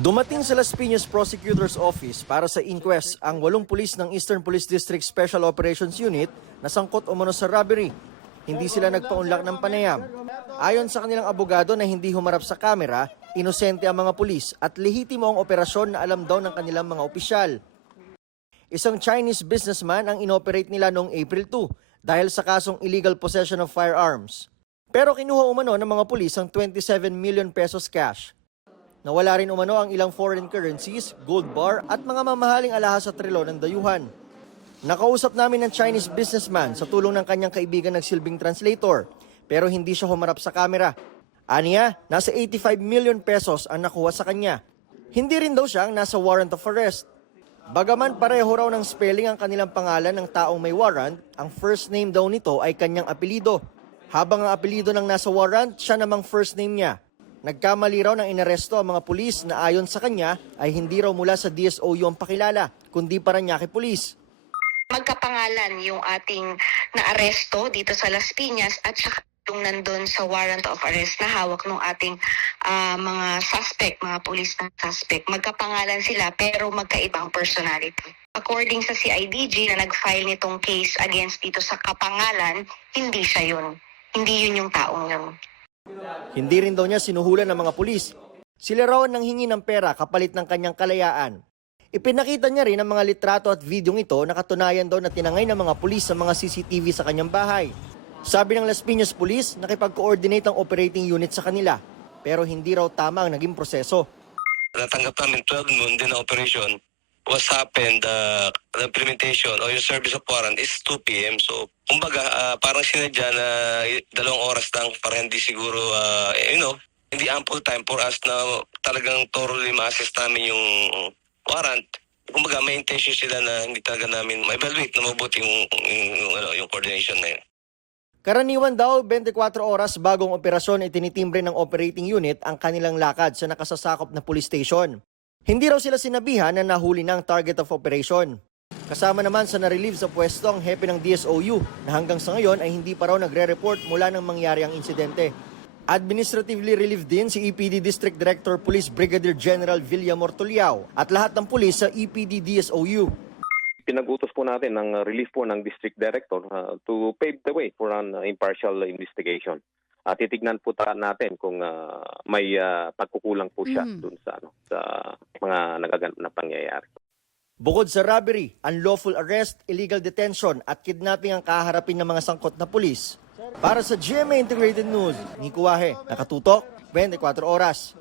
Dumating sa Las Piñas Prosecutor's Office para sa inquest ang 8 pulis ng Eastern Police District Special Operations Unit na sangkot umano sa robbery. Hindi sila nagpaunlak ng panayam. Ayon sa kanilang abogado na hindi humarap sa kamera, inosente ang mga pulis at lehitimo ang operasyon na alam daw ng kanilang mga opisyal. Isang Chinese businessman ang inoperate nila noong April 2 dahil sa kasong illegal possession of firearms. Pero kinuha umano ng mga pulis ang 27 million pesos cash. Nawala rin umano ang ilang foreign currencies, gold bar at mga mamahaling alahas at relo ng dayuhan. Nakausap namin ng Chinese businessman sa tulong ng kanyang kaibigan nagsilbing translator, pero hindi siya humarap sa kamera. Aniya, nasa 85 million pesos ang nakuha sa kanya. Hindi rin daw siya ang nasa warrant of arrest. Bagaman pareho raw ng spelling ang kanilang pangalan ng taong may warrant, ang first name daw nito ay kanyang apelido. Habang ang apelido ng nasa warrant, siya namang first name niya. Nagkamali raw ng inaresto ang mga pulis na ayon sa kanya ay hindi raw mula sa DSOU ang pakilala, kundi Parañaque Police. Magkapangalan yung ating naaresto dito sa Las Piñas at saka yung nandun sa warrant of arrest na hawak ng ating mga suspect, mga police na suspect. Magkapangalan sila pero magkaibang personality. According sa CIDG na nag-file nitong case against dito sa kapangalan, hindi siya yun. Hindi yun yung taong yun. Hindi rin daw niya sinuhulan ng mga pulis. Sila raw nang hingi ng pera kapalit ng kanyang kalayaan. Ipinakita niya rin ang mga litrato at videong ito na katunayan daw na tinangay ng mga pulis sa mga CCTV sa kanyang bahay. Sabi ng Las Piñas Police, nakipag-coordinate ang operating unit sa kanila, pero hindi raw tama ang naging proseso. Natanggap namin 12 noon din na operation. What happened, the implementation or yung service of warrant is 2 p.m. So, kumbaga, parang sinadya na 2 oras lang para hindi siguro, hindi ample time for us na talagang thoroughly ma-assess namin yung warrant. Kumbaga, may intention sila na hindi talaga namin ma-evaluate na mabuti yung coordination na yun. Karaniwan daw, 24 oras bagong operasyon itinitimbre ng operating unit ang kanilang lakad sa nakasasakop na police station. Hindi raw sila sinabihan na nahuli na ang target of operation. Kasama naman sa na-relieve sa pwesto ang hepe ng DSOU na hanggang sa ngayon ay hindi pa raw nagre-report mula nang mangyari ang insidente. Administratively relieved din si EPD District Director Police Brigadier General Villamor Tuliao at lahat ng pulis sa EPD DSOU. Pinag-utos po natin ng relief po ng District Director to pave the way for an impartial investigation. Titignan po natin kung may pagkukulang po siya dun sa mga nagaganap na pangyayari. Bukod sa robbery, unlawful arrest, illegal detention at kidnapping ang kaharapin ng mga sangkot na pulis. Para sa GMA Integrated News, Nico Wahe, nakatutok, 24 oras.